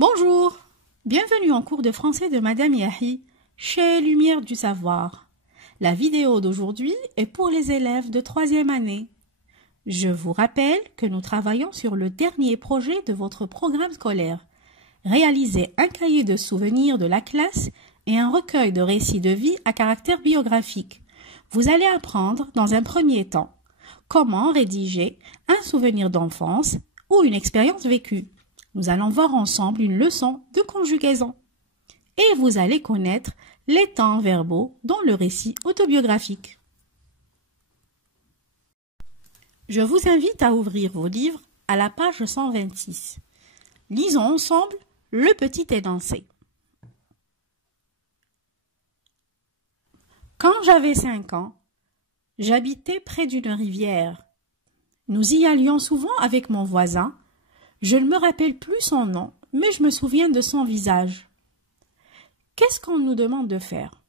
Bonjour, bienvenue en cours de français de Madame Yahi, chez Lumière du Savoir. La vidéo d'aujourd'hui est pour les élèves de 3e année. Je vous rappelle que nous travaillons sur le dernier projet de votre programme scolaire. Réaliser un cahier de souvenirs de la classe et un recueil de récits de vie à caractère biographique. Vous allez apprendre, dans un premier temps, comment rédiger un souvenir d'enfance ou une expérience vécue. Nous allons voir ensemble une leçon de conjugaison. Et vous allez connaître les temps verbaux dans le récit autobiographique. Je vous invite à ouvrir vos livres à la page 126. Lisons ensemble le petit énoncé. Quand j'avais 5 ans, j'habitais près d'une rivière. Nous y allions souvent avec mon voisin. Je ne me rappelle plus son nom, mais je me souviens de son visage. Qu'est-ce qu'on nous demande de faire?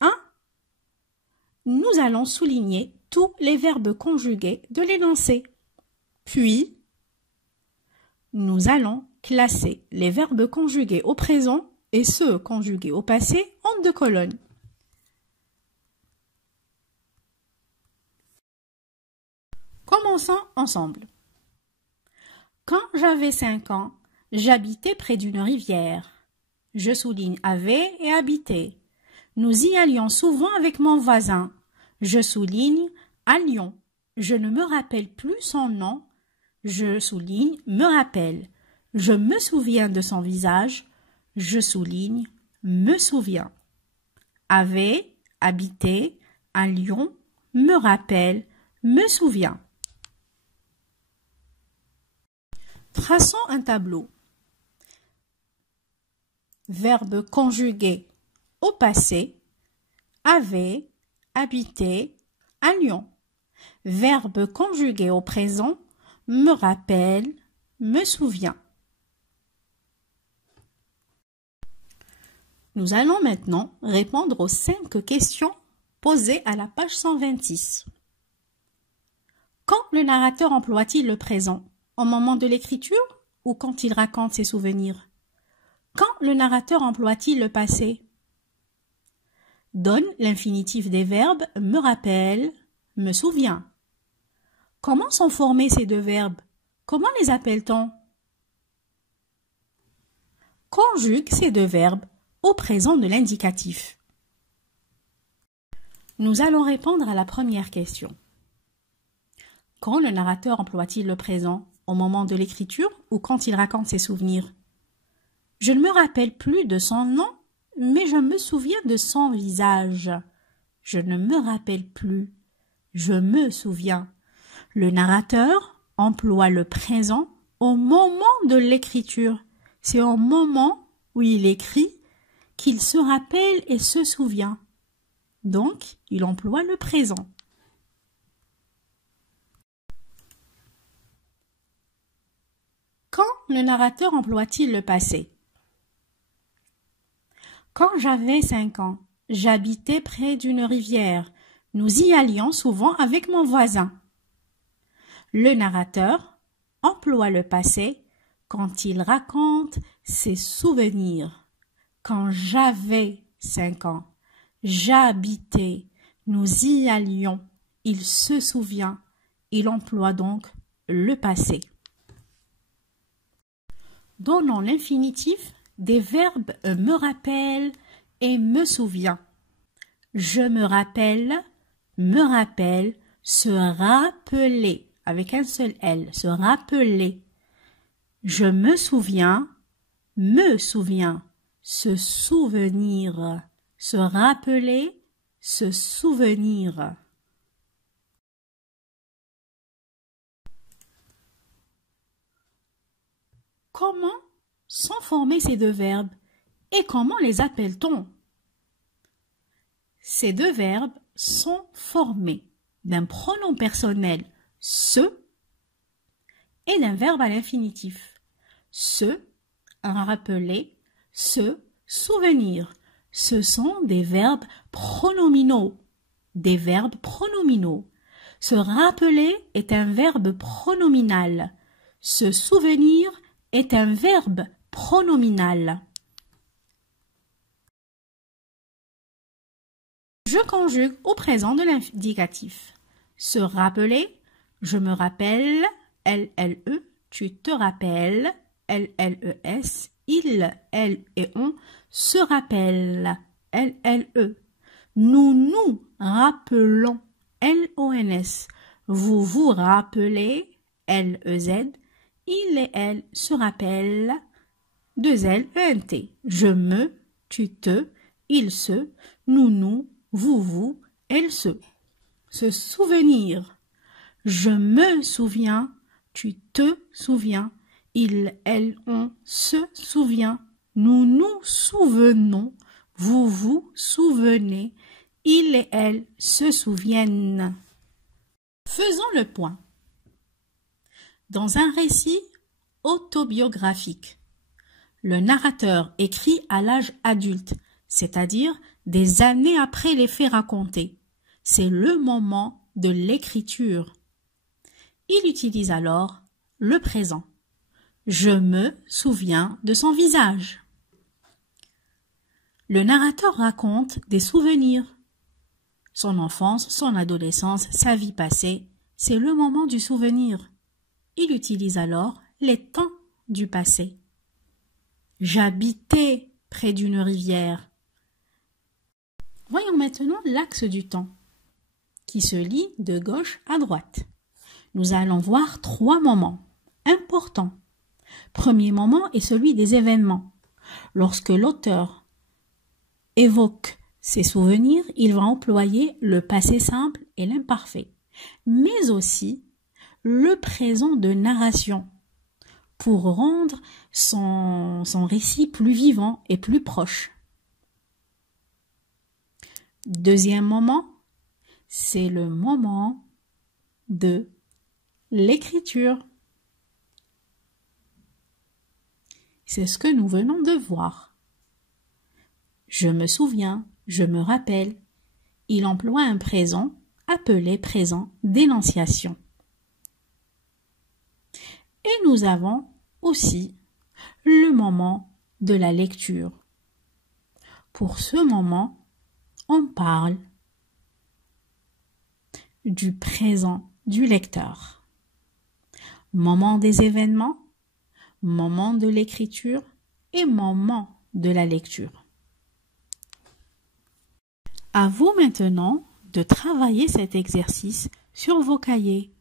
1. Nous allons souligner tous les verbes conjugués de l'énoncé. Puis, nous allons classer les verbes conjugués au présent et ceux conjugués au passé en 2 colonnes. Commençons ensemble. Quand j'avais 5 ans, j'habitais près d'une rivière. Je souligne avait et habitait. Nous y allions souvent avec mon voisin. Je souligne allions. Je ne me rappelle plus son nom. Je souligne me rappelle. Je me souviens de son visage. Je souligne me souviens. Avait, habitait, allions, me rappelle, me souviens. Traçons un tableau. Verbe conjugué au passé, avait, habité, allions. Verbe conjugué au présent, me rappelle, me souvient. Nous allons maintenant répondre aux 5 questions posées à la page 126. Quand le narrateur emploie-t-il le présent? Au moment de l'écriture ou quand il raconte ses souvenirs? Quand le narrateur emploie-t-il le passé? Donne l'infinitif des verbes me rappelle, me souvient. Comment sont formés ces 2 verbes? Comment les appelle-t-on? Conjugue ces 2 verbes au présent de l'indicatif. Nous allons répondre à la première question. Quand le narrateur emploie-t-il le présent? Au moment de l'écriture ou quand il raconte ses souvenirs? Je ne me rappelle plus de son nom, mais je me souviens de son visage. Je ne me rappelle plus. Je me souviens. Le narrateur emploie le présent au moment de l'écriture. C'est au moment où il écrit qu'il se rappelle et se souvient. Donc, il emploie le présent. Quand le narrateur emploie-t-il le passé? Quand j'avais 5 ans, j'habitais près d'une rivière. Nous y allions souvent avec mon voisin. Le narrateur emploie le passé quand il raconte ses souvenirs. Quand j'avais 5 ans, j'habitais, nous y allions, il se souvient, il emploie donc le passé. Donnons l'infinitif des verbes me rappelle et me souvient. Je me rappelle, se rappeler, avec un seul L, se rappeler. Je me souviens, se souvenir, se rappeler, se souvenir. Comment sont formés ces 2 verbes et comment les appelle-t-on? Ces 2 verbes sont formés d'un pronom personnel se et d'un verbe à l'infinitif. Se, rappeler, se, souvenir. Ce sont des verbes pronominaux. Se rappeler est un verbe pronominal. Se souvenir est un verbe pronominal. Je conjugue au présent de l'indicatif. Se rappeler, je me rappelle, LLE, tu te rappelles, LLES, il, elle et on se rappellent, LLE. Nous nous rappelons, LONS. Vous vous rappelez, LEZ. Il et elle se rappellent, 2LENT. Je me, tu te, il se, nous, vous, elle se. Se souvenir. Je me souviens, tu te souviens, il, elle, on se souvient, nous nous souvenons, vous vous souvenez, il et elle se souviennent. Faisons le point. Dans un récit autobiographique, le narrateur écrit à l'âge adulte, c'est-à-dire des années après les faits racontés. C'est le moment de l'écriture. Il utilise alors le présent. Je me souviens de son visage. Le narrateur raconte des souvenirs. Son enfance, son adolescence, sa vie passée, c'est le moment du souvenir. Il utilise alors les temps du passé. J'habitais près d'une rivière. Voyons maintenant l'axe du temps, qui se lit de gauche à droite. Nous allons voir 3 moments importants. Premier moment est celui des événements. Lorsque l'auteur évoque ses souvenirs, il va employer le passé simple et l'imparfait, mais aussi le présent de narration pour rendre son récit plus vivant et plus proche. Deuxième moment, c'est le moment de l'écriture. C'est ce que nous venons de voir. Je me souviens, je me rappelle. Il emploie un présent appelé présent d'énonciation. Et nous avons aussi le moment de la lecture. Pour ce moment, on parle du présent du lecteur. Moment des événements, moment de l'écriture et moment de la lecture. À vous maintenant de travailler cet exercice sur vos cahiers.